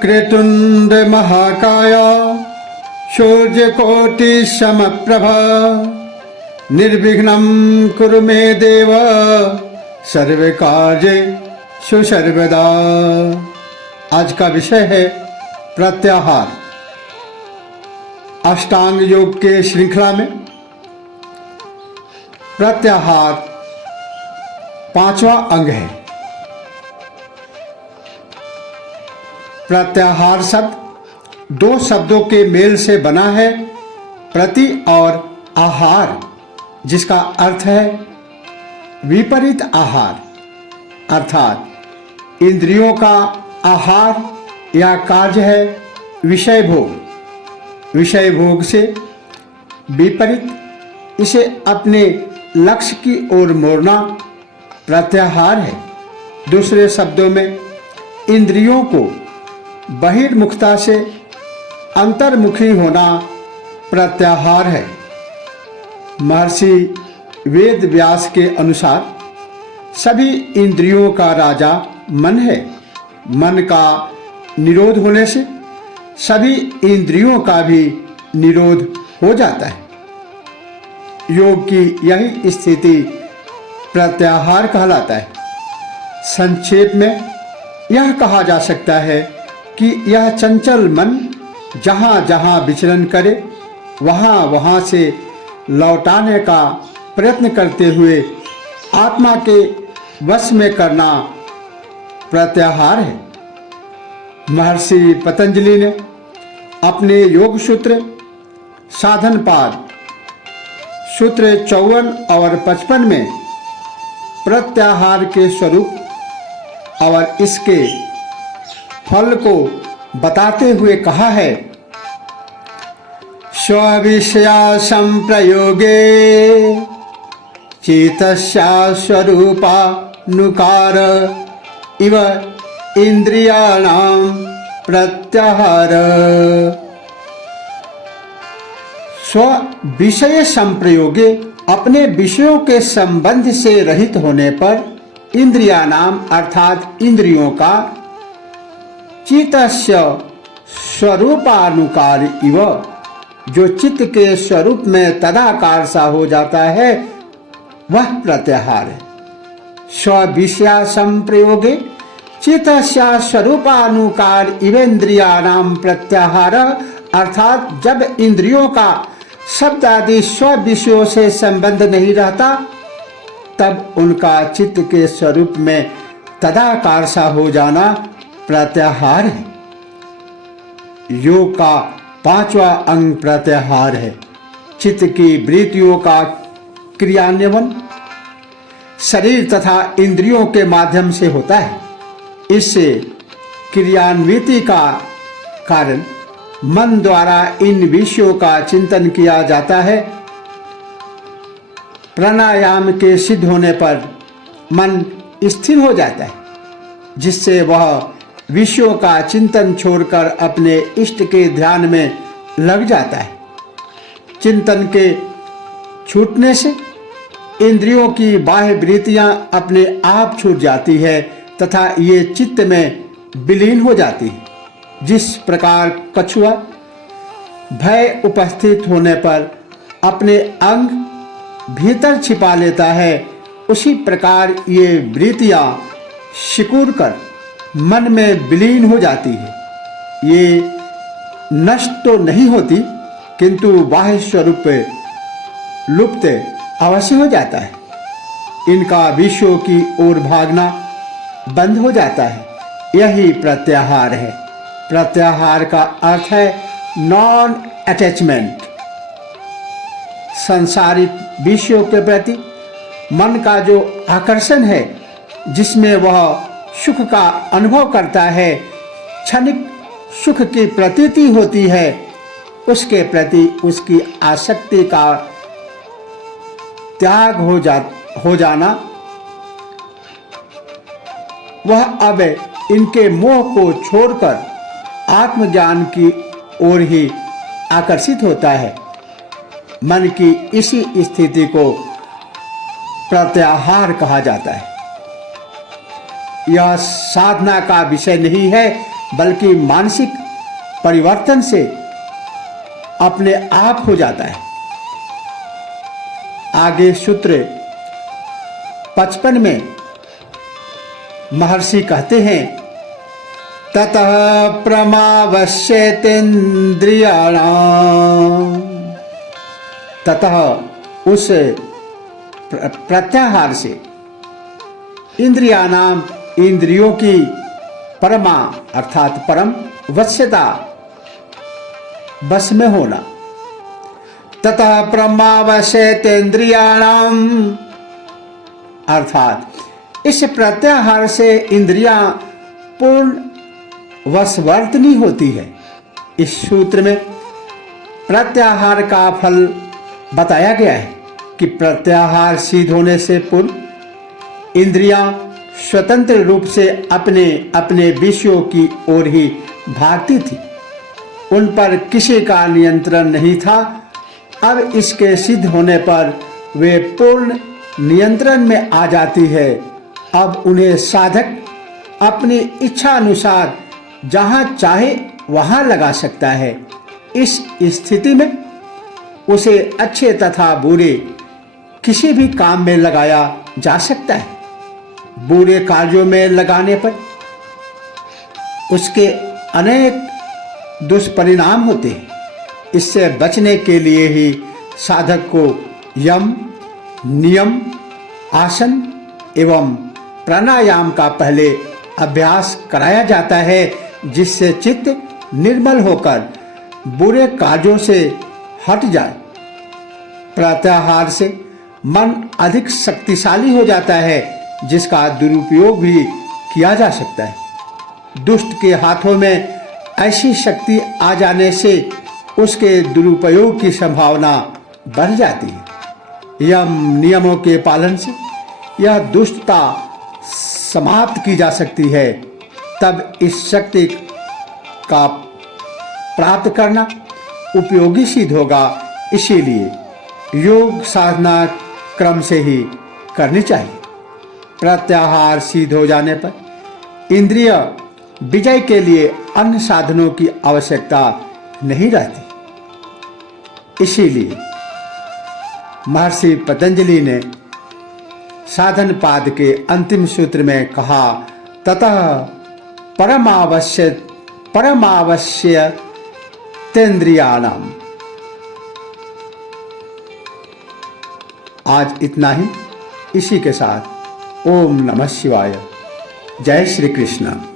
वक्रतुंड महाकाय सूर्यकोटि समप्रभा निर्विघ्नं कुरु मे देव सर्वकार्येषु सर्वदा। आज का विषय है प्रत्याहार। अष्टांग योग के श्रृंखला में प्रत्याहार पांचवा अंग है। प्रत्याहार शब्द दो शब्दों के मेल से बना है, प्रति और आहार, जिसका अर्थ है विपरीत आहार, अर्थात इंद्रियों का आहार या कार्य है विषय भोग। विषय भोग से विपरीत इसे अपने लक्ष्य की ओर मोड़ना प्रत्याहार है। दूसरे शब्दों में इंद्रियों को बहिर्मुखता से अंतर्मुखी होना प्रत्याहार है। महर्षि वेद व्यास के अनुसार सभी इंद्रियों का राजा मन है। मन का निरोध होने से सभी इंद्रियों का भी निरोध हो जाता है। योग की यही स्थिति प्रत्याहार कहलाता है। संक्षेप में यह कहा जा सकता है कि यह चंचल मन जहाँ जहाँ विचलन करे वहाँ वहाँ से लौटाने का प्रयत्न करते हुए आत्मा के वश में करना प्रत्याहार है। महर्षि पतंजलि ने अपने योग सूत्र साधनपाद सूत्र 54 और 55 में प्रत्याहार के स्वरूप और इसके फल को बताते हुए कहा है, स्विषया संप्रयोगे चेतस्या स्वरूपानुकार इव इंद्रियाणां प्रत्याहार। स्व विषय संप्रयोगे अपने विषयों के संबंध से रहित होने पर इंद्रियाणां अर्थात इंद्रियों का चित्तस्य स्वरूपानुकार इव जो चित्त के स्वरूप में तदाकार सा हो जाता है वह प्रत्याहार है। स्विषया संप्रयोगे चित्तस्य स्वरूपानुकार इवेन्द्रियाणां प्रत्याहार अर्थात जब इंद्रियों का शब्द आदि स्व विषयों से संबंध नहीं रहता तब उनका चित्त के स्वरूप में तदाकार सा हो जाना प्रत्याहार है। योग का पांचवा अंग प्रत्याहार है। चित्त की वृत्तियों का क्रियान्वयन शरीर तथा इंद्रियों के माध्यम से होता है। इससे क्रियान्विति का कारण मन द्वारा इन विषयों का चिंतन किया जाता है। प्राणायाम के सिद्ध होने पर मन स्थिर हो जाता है, जिससे वह विषयों का चिंतन छोड़कर अपने इष्ट के ध्यान में लग जाता है। चिंतन के छूटने से इंद्रियों की बाह्य वृत्तियां अपने आप छूट जाती है तथा ये चित्त में विलीन हो जाती है। जिस प्रकार कछुआ भय उपस्थित होने पर अपने अंग भीतर छिपा लेता है, उसी प्रकार ये वृत्तियां सिकुड़ कर मन में विलीन हो जाती है। ये नष्ट तो नहीं होती किंतु बाह्य स्वरूप लुप्त अवश्य हो जाता है। इनका विषयों की ओर भागना बंद हो जाता है। यही प्रत्याहार है। प्रत्याहार का अर्थ है नॉन अटैचमेंट। सांसारिक विषयों के प्रति मन का जो आकर्षण है, जिसमें वह सुख का अनुभव करता है, क्षणिक सुख की प्रतीति होती है, उसके प्रति उसकी आसक्ति का त्याग हो जाना, वह अब इनके मोह को छोड़कर आत्मज्ञान की ओर ही आकर्षित होता है। मन की इसी स्थिति को प्रत्याहार कहा जाता है। यह साधना का विषय नहीं है, बल्कि मानसिक परिवर्तन से अपने आप हो जाता है। आगे सूत्र 55 में महर्षि कहते हैं, ततः प्रमावश्येतेन्द्रियाणाम्, ततः उस प्रत्याहार से इंद्रियाणाम, इंद्रियों की परमा अर्थात परम वश्यता, बस में होना। ततः प्रमावश्येतेन्द्रियाणाम अर्थात इस प्रत्याहार से इंद्रियां पूर्ण वशवर्तनी होती है। इस सूत्र में प्रत्याहार का फल बताया गया है कि प्रत्याहार सिद्ध होने से पूर्व इंद्रियां स्वतंत्र रूप से अपने अपने विषयों की ओर ही भागती थी, उन पर किसी का नियंत्रण नहीं था। अब इसके सिद्ध होने पर वे पूर्ण नियंत्रण में आ जाती है। अब उन्हें साधक अपनी इच्छा अनुसार जहां चाहे वहां लगा सकता है। इस स्थिति में उसे अच्छे तथा बुरे किसी भी काम में लगाया जा सकता है। बुरे कार्यों में लगाने पर उसके अनेक दुष्परिणाम होते हैं। इससे बचने के लिए ही साधक को यम, नियम, आसन एवं प्राणायाम का पहले अभ्यास कराया जाता है, जिससे चित्त निर्मल होकर बुरे कार्यों से हट जाए। प्रत्याहार से मन अधिक शक्तिशाली हो जाता है, जिसका दुरुपयोग भी किया जा सकता है। दुष्ट के हाथों में ऐसी शक्ति आ जाने से उसके दुरुपयोग की संभावना बढ़ जाती है। यम नियमों के पालन से यह दुष्टता समाप्त की जा सकती है। तब इस शक्ति का प्राप्त करना उपयोगी सिद्ध होगा। इसीलिए योग साधना क्रम से ही करनी चाहिए। प्रत्याहार सिद्ध हो जाने पर इंद्रिय विजय के लिए अन्य साधनों की आवश्यकता नहीं रहती। इसीलिए महर्षि पतंजलि ने साधन पाद के अंतिम सूत्र में कहा, ततः परमावश्यतेन्द्रियाणाम। आज इतना ही। इसी के साथ ओम नमः शिवाय। जय श्री कृष्ण।